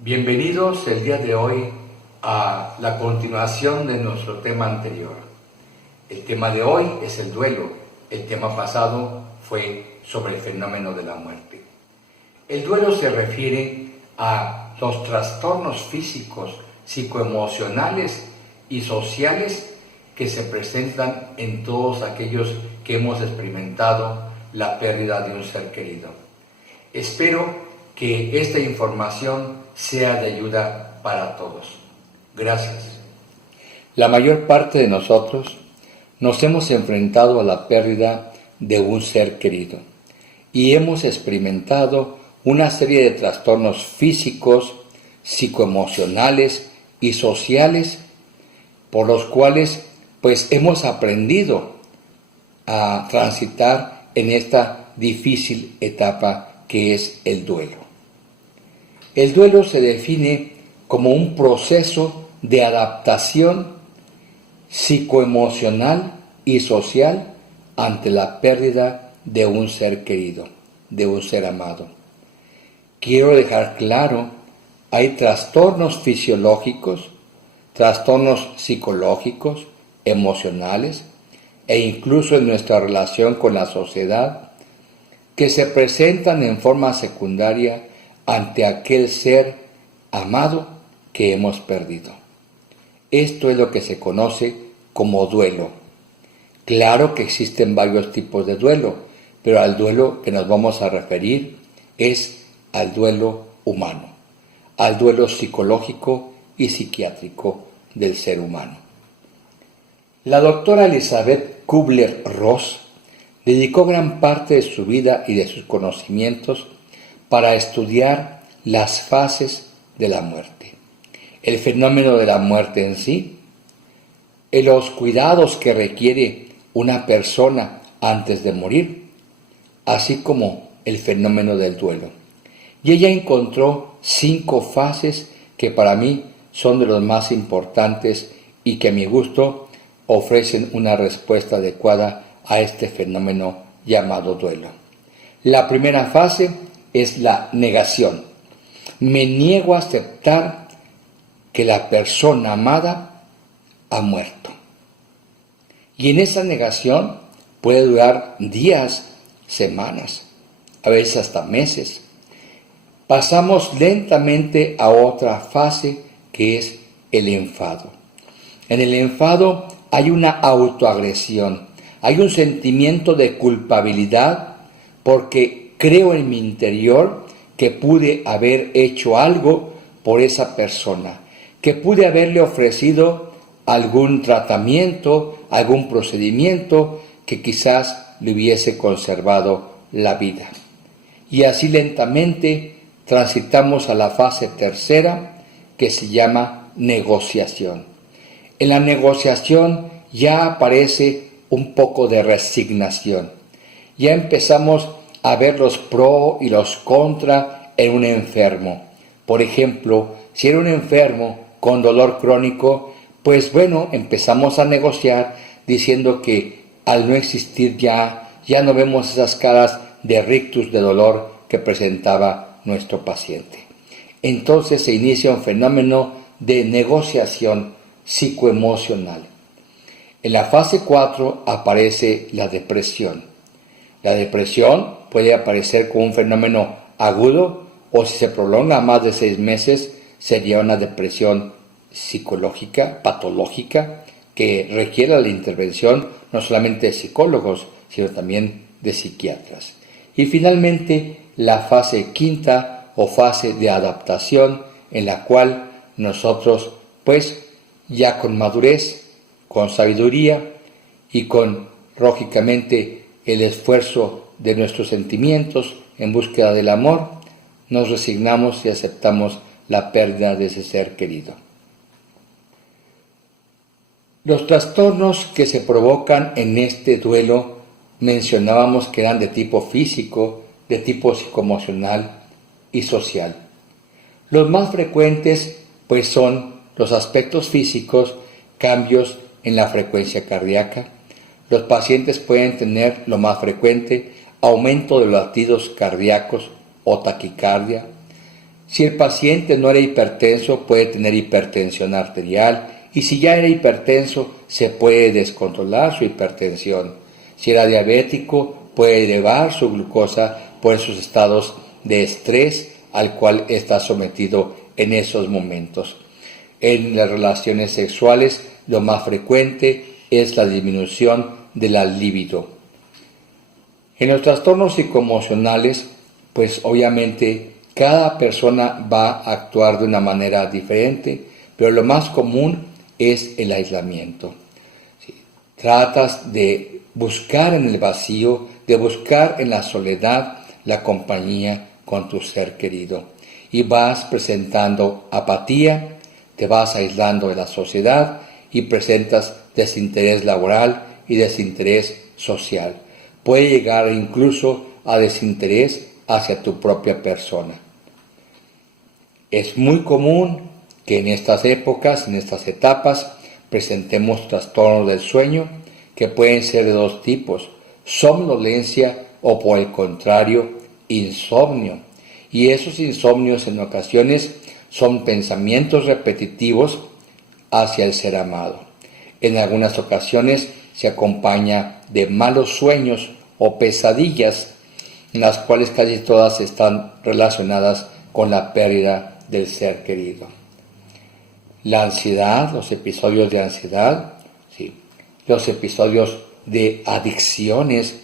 Bienvenidos el día de hoy a la continuación de nuestro tema anterior. El tema de hoy es el duelo. El tema pasado fue sobre el fenómeno de la muerte. El duelo se refiere a los trastornos físicos, psicoemocionales y sociales que se presentan en todos aquellos que hemos experimentado la pérdida de un ser querido. Espero que esta información sea de ayuda para todos. Gracias. La mayor parte de nosotros nos hemos enfrentado a la pérdida de un ser querido y hemos experimentado una serie de trastornos físicos, psicoemocionales y sociales por los cuales hemos aprendido a transitar en esta difícil etapa que es el duelo. El duelo se define como un proceso de adaptación psicoemocional y social ante la pérdida de un ser querido, de un ser amado. Quiero dejar claro, hay trastornos fisiológicos, trastornos psicológicos, emocionales e incluso en nuestra relación con la sociedad que se presentan en forma secundaria ante aquel ser amado que hemos perdido. Esto es lo que se conoce como duelo. Claro que existen varios tipos de duelo, pero al duelo que nos vamos a referir es al duelo humano, al duelo psicológico y psiquiátrico del ser humano. La doctora Elizabeth Kubler-Ross dedicó gran parte de su vida y de sus conocimientos para estudiar las fases de la muerte, el fenómeno de la muerte en sí, los cuidados que requiere una persona antes de morir, así como el fenómeno del duelo. Y ella encontró 5 fases que para mí son de los más importantes y que a mi gusto ofrecen una respuesta adecuada a este fenómeno llamado duelo. La primera fase es la negación. Me niego a aceptar que la persona amada ha muerto. Y en esa negación puede durar días, semanas, a veces hasta meses. Pasamos lentamente a otra fase que es el enfado. En el enfado hay una autoagresión, hay un sentimiento de culpabilidad porque creo en mi interior que pude haber hecho algo por esa persona, que pude haberle ofrecido algún tratamiento, algún procedimiento que quizás le hubiese conservado la vida. Y así lentamente transitamos a la fase tercera que se llama negociación. En la negociación ya aparece un poco de resignación. Ya empezamos a ver los pro y los contra en un enfermo. Por ejemplo, si era un enfermo con dolor crónico, empezamos a negociar diciendo que al no existir ya no vemos esas caras de rictus, de dolor que presentaba nuestro paciente. Entonces se inicia un fenómeno de negociación psicoemocional. En la fase 4 aparece la depresión. La depresión puede aparecer como un fenómeno agudo o si se prolonga más de 6 meses sería una depresión psicológica, patológica, que requiere la intervención no solamente de psicólogos, sino también de psiquiatras. Y finalmente la fase 5 o fase de adaptación en la cual nosotros ya con madurez, con sabiduría y con lógicamente el esfuerzo de nuestros sentimientos en búsqueda del amor, nos resignamos y aceptamos la pérdida de ese ser querido. Los trastornos que se provocan en este duelo mencionábamos que eran de tipo físico, de tipo psicoemocional y social. Los más frecuentes son los aspectos físicos, cambios en la frecuencia cardíaca. Los pacientes pueden tener lo más frecuente aumento de los latidos cardíacos o taquicardia, Si el paciente no era hipertenso, puede tener hipertensión arterial, y si ya era hipertenso, se puede descontrolar su hipertensión. Si era diabético, puede elevar su glucosa por esos estados de estrés al cual está sometido en esos momentos. En las relaciones sexuales, lo más frecuente es la disminución de la libido. En los trastornos psicoemocionales, pues obviamente cada persona va a actuar de una manera diferente, pero lo más común es el aislamiento. ¿Sí? Tratas de buscar en el vacío, de buscar en la soledad la compañía con tu ser querido. Y vas presentando apatía, te vas aislando de la sociedad y presentas desinterés laboral y desinterés social. Puede llegar incluso a desinterés hacia tu propia persona. Es muy común que en estas épocas, en estas etapas, presentemos trastornos del sueño que pueden ser de dos tipos: somnolencia o, por el contrario, insomnio. Y esos insomnios en ocasiones son pensamientos repetitivos hacia el ser amado. En algunas ocasiones se acompaña de malos sueños o pesadillas, en las cuales casi todas están relacionadas con la pérdida del ser querido. La ansiedad, los episodios de ansiedad, ¿sí? Los episodios de adicciones.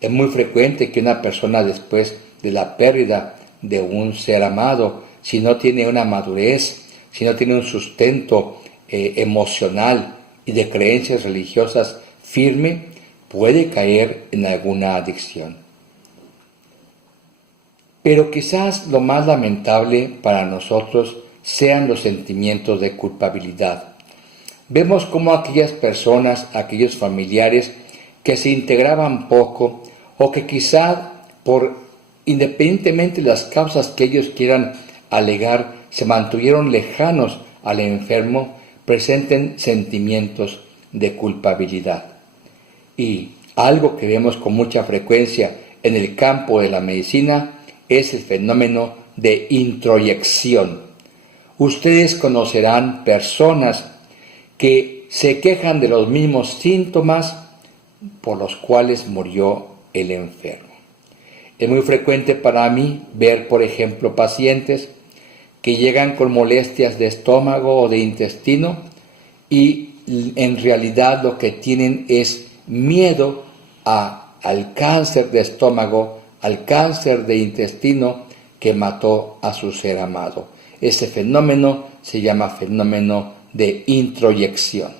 Es muy frecuente que una persona, después de la pérdida de un ser amado, si no tiene una madurez, si no tiene un sustento emocional y de creencias religiosas firme, puede caer en alguna adicción. Pero quizás lo más lamentable para nosotros sean los sentimientos de culpabilidad. Vemos cómo aquellas personas, aquellos familiares que se integraban poco o que quizá independientemente de las causas que ellos quieran alegar, se mantuvieron lejanos al enfermo, presenten sentimientos de culpabilidad. Y algo que vemos con mucha frecuencia en el campo de la medicina es el fenómeno de introyección. Ustedes conocerán personas que se quejan de los mismos síntomas por los cuales murió el enfermo. Es muy frecuente para mí ver, por ejemplo, pacientes que llegan con molestias de estómago o de intestino y en realidad lo que tienen es miedo al cáncer de estómago, al cáncer de intestino que mató a su ser amado. Ese fenómeno se llama fenómeno de introyección.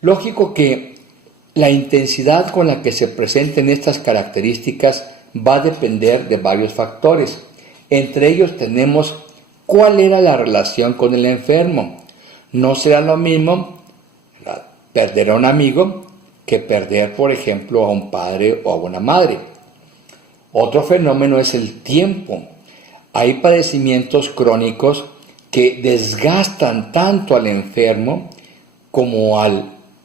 Lógico que la intensidad con la que se presenten estas características va a depender de varios factores. Entre ellos tenemos cuál era la relación con el enfermo. No será lo mismo perder a un amigo que perder, por ejemplo, a un padre o a una madre. Otro fenómeno es el tiempo. Hay padecimientos crónicos que desgastan tanto al enfermo como a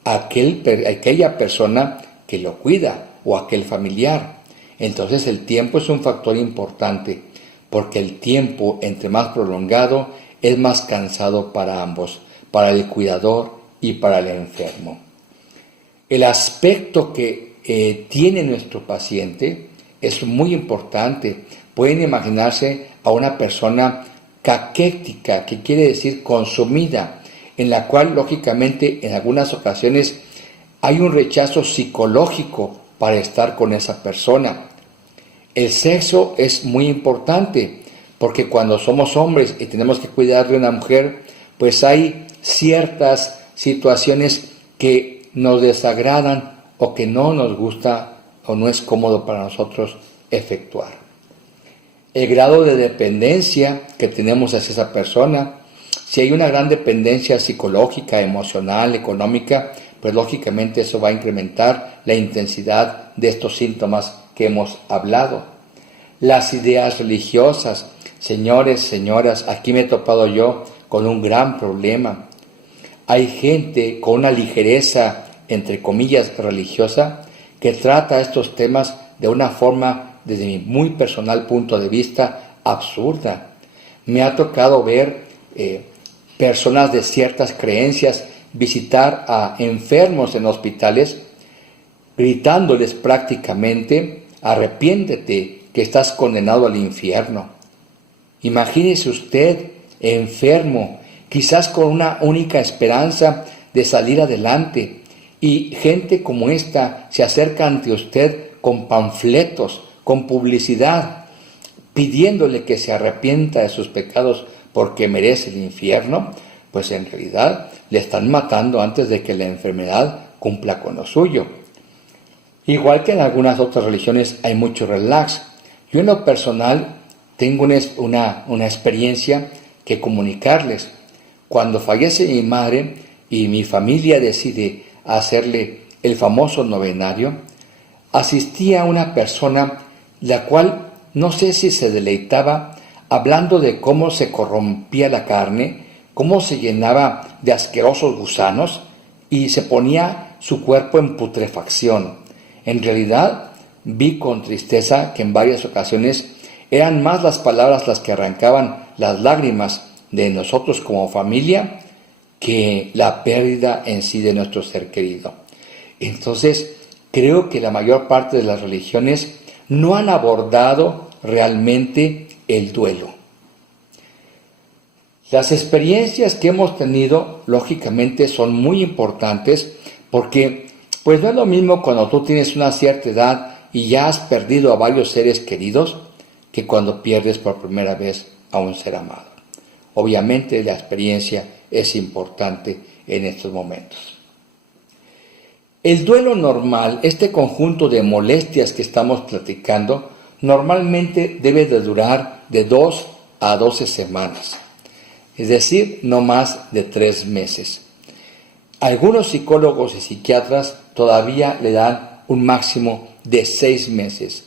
aquella persona que lo cuida o aquel familiar. Entonces el tiempo es un factor importante, porque el tiempo, entre más prolongado, es más cansado para ambos, para el cuidador y para el enfermo. El aspecto que tiene nuestro paciente es muy importante. Pueden imaginarse a una persona caquética, que quiere decir consumida, en la cual lógicamente en algunas ocasiones hay un rechazo psicológico para estar con esa persona. El sexo es muy importante, porque cuando somos hombres y tenemos que cuidar de una mujer, pues hay ciertas situaciones que nos desagradan o que no nos gusta o no es cómodo para nosotros efectuar. El grado de dependencia que tenemos hacia esa persona, si hay una gran dependencia psicológica, emocional, económica, pues lógicamente eso va a incrementar la intensidad de estos síntomas que hemos hablado. Las ideas religiosas, señores, señoras, aquí me he topado yo con un gran problema. Hay gente con una ligereza, entre comillas, religiosa, que trata estos temas de una forma, desde mi muy personal punto de vista, absurda. Me ha tocado ver personas de ciertas creencias visitar a enfermos en hospitales, gritándoles prácticamente: arrepiéntete, que estás condenado al infierno. Imagínese usted, enfermo, quizás con una única esperanza de salir adelante, y gente como esta se acerca ante usted con panfletos, con publicidad, pidiéndole que se arrepienta de sus pecados porque merece el infierno. Pues en realidad le están matando antes de que la enfermedad cumpla con lo suyo. Igual que en algunas otras religiones hay mucho relax. Yo en lo personal tengo una experiencia que comunicarles. Cuando fallece mi madre y mi familia decide hacerle el famoso novenario, asistí a una persona la cual no sé si se deleitaba hablando de cómo se corrompía la carne, cómo se llenaba de asquerosos gusanos y se ponía su cuerpo en putrefacción. En realidad, vi con tristeza que en varias ocasiones eran más las palabras las que arrancaban las lágrimas de nosotros como familia que la pérdida en sí de nuestro ser querido. Entonces, creo que la mayor parte de las religiones no han abordado realmente el duelo. Las experiencias que hemos tenido, lógicamente, son muy importantes porque, pues no es lo mismo cuando tú tienes una cierta edad y ya has perdido a varios seres queridos que cuando pierdes por primera vez a un ser amado. Obviamente la experiencia es importante en estos momentos. El duelo normal, este conjunto de molestias que estamos platicando, normalmente debe de durar de 2 a 12 semanas, es decir, no más de 3 meses. Algunos psicólogos y psiquiatras todavía le dan un máximo de 6 meses.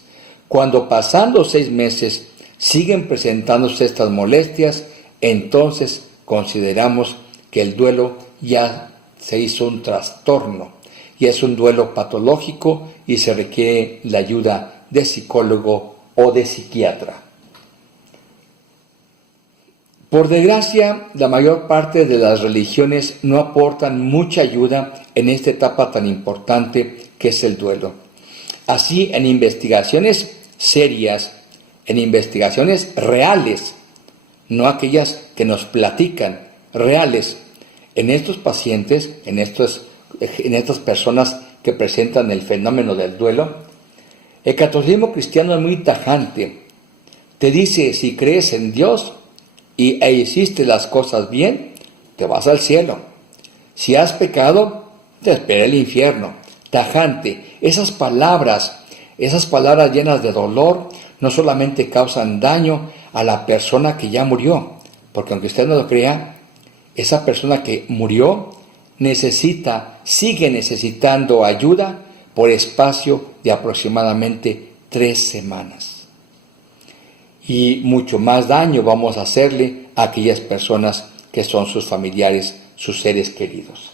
Cuando pasando 6 meses siguen presentándose estas molestias, entonces consideramos que el duelo ya se hizo un trastorno y es un duelo patológico y se requiere la ayuda de psicólogo o de psiquiatra. Por desgracia, la mayor parte de las religiones no aportan mucha ayuda en esta etapa tan importante que es el duelo. Así, en investigaciones serias, en investigaciones reales, no aquellas que nos platican, reales, en estos pacientes, en estas personas que presentan el fenómeno del duelo, el catolicismo cristiano es muy tajante. Te dice, si crees en Dios e hiciste las cosas bien, te vas al cielo. Si has pecado, te espera el infierno. Tajante. Esas palabras llenas de dolor, no solamente causan daño a la persona que ya murió, porque aunque usted no lo crea, esa persona que murió sigue necesitando ayuda por espacio de aproximadamente 3 semanas. Y mucho más daño vamos a hacerle a aquellas personas que son sus familiares, sus seres queridos.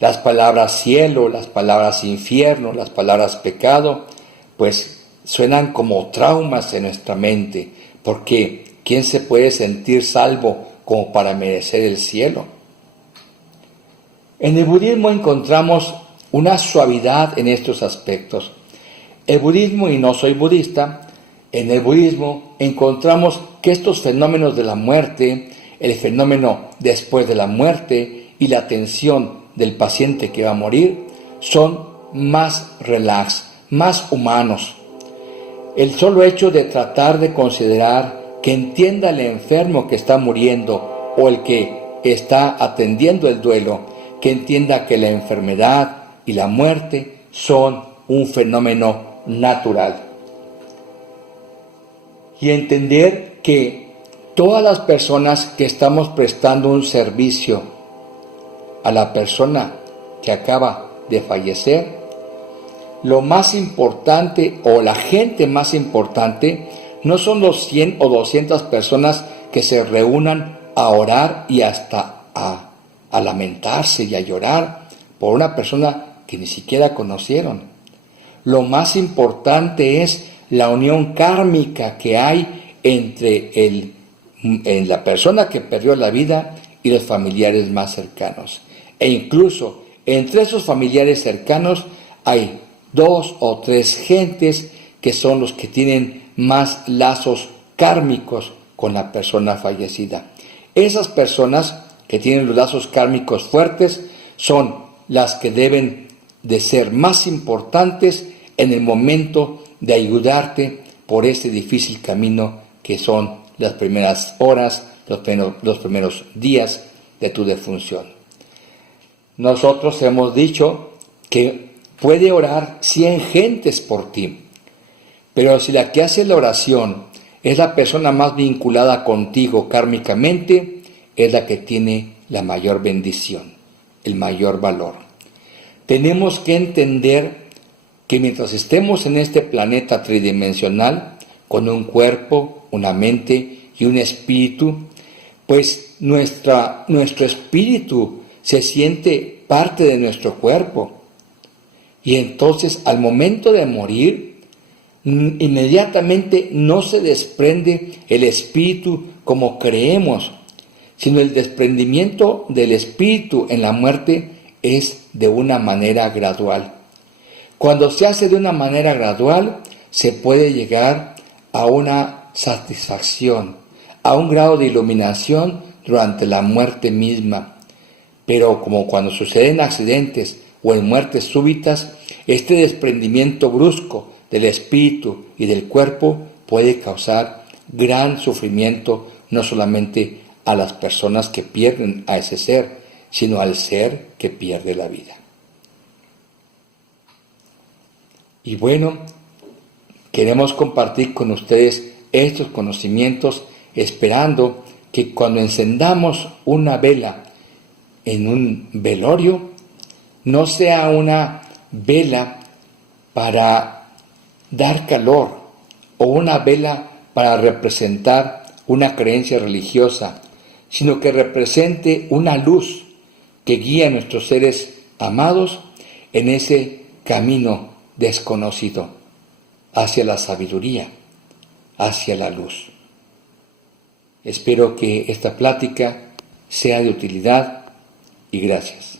Las palabras cielo, las palabras infierno, las palabras pecado, pues suenan como traumas en nuestra mente, porque ¿quién se puede sentir salvo como para merecer el cielo? En el budismo encontramos una suavidad en estos aspectos. El budismo, y no soy budista, en el budismo encontramos que estos fenómenos de la muerte, el fenómeno después de la muerte y la tensión del paciente que va a morir son más relax, más humanos. El solo hecho de tratar de considerar que entienda el enfermo que está muriendo o el que está atendiendo el duelo, que entienda que la enfermedad y la muerte son un fenómeno natural. Y entender que todas las personas que estamos prestando un servicio a la persona que acaba de fallecer, lo más importante o la gente más importante no son los 100 o 200 personas que se reúnan a orar y hasta a lamentarse y a llorar por una persona que ni siquiera conocieron. Lo más importante es la unión kármica que hay en la persona que perdió la vida y los familiares más cercanos. E incluso entre esos familiares cercanos hay 2 o 3 gentes que son los que tienen más lazos kármicos con la persona fallecida. Esas personas que tienen los lazos kármicos fuertes son las que deben de ser más importantes en el momento de ayudarte por este difícil camino que son las primeras horas, los primeros días de tu defunción. Nosotros hemos dicho que puede orar 100 gentes por ti, pero si la que hace la oración es la persona más vinculada contigo kármicamente, es la que tiene la mayor bendición, el mayor valor. Tenemos que entender que mientras estemos en este planeta tridimensional, con un cuerpo, una mente y un espíritu, pues nuestro espíritu se siente parte de nuestro cuerpo. Y entonces al momento de morir, inmediatamente no se desprende el espíritu como creemos, sino el desprendimiento del espíritu en la muerte es de una manera gradual. Cuando se hace de una manera gradual, se puede llegar a una satisfacción, a un grado de iluminación durante la muerte misma. Pero como cuando suceden accidentes o en muertes súbitas, este desprendimiento brusco del espíritu y del cuerpo puede causar gran sufrimiento, no solamente a las personas que pierden a ese ser, sino al ser que pierde la vida. Y bueno, queremos compartir con ustedes estos conocimientos, esperando que cuando encendamos una vela en un velorio, no sea una vela para dar calor o una vela para representar una creencia religiosa, sino que represente una luz que guía a nuestros seres amados en ese camino desconocido hacia la sabiduría, hacia la luz. Espero que esta plática sea de utilidad y gracias.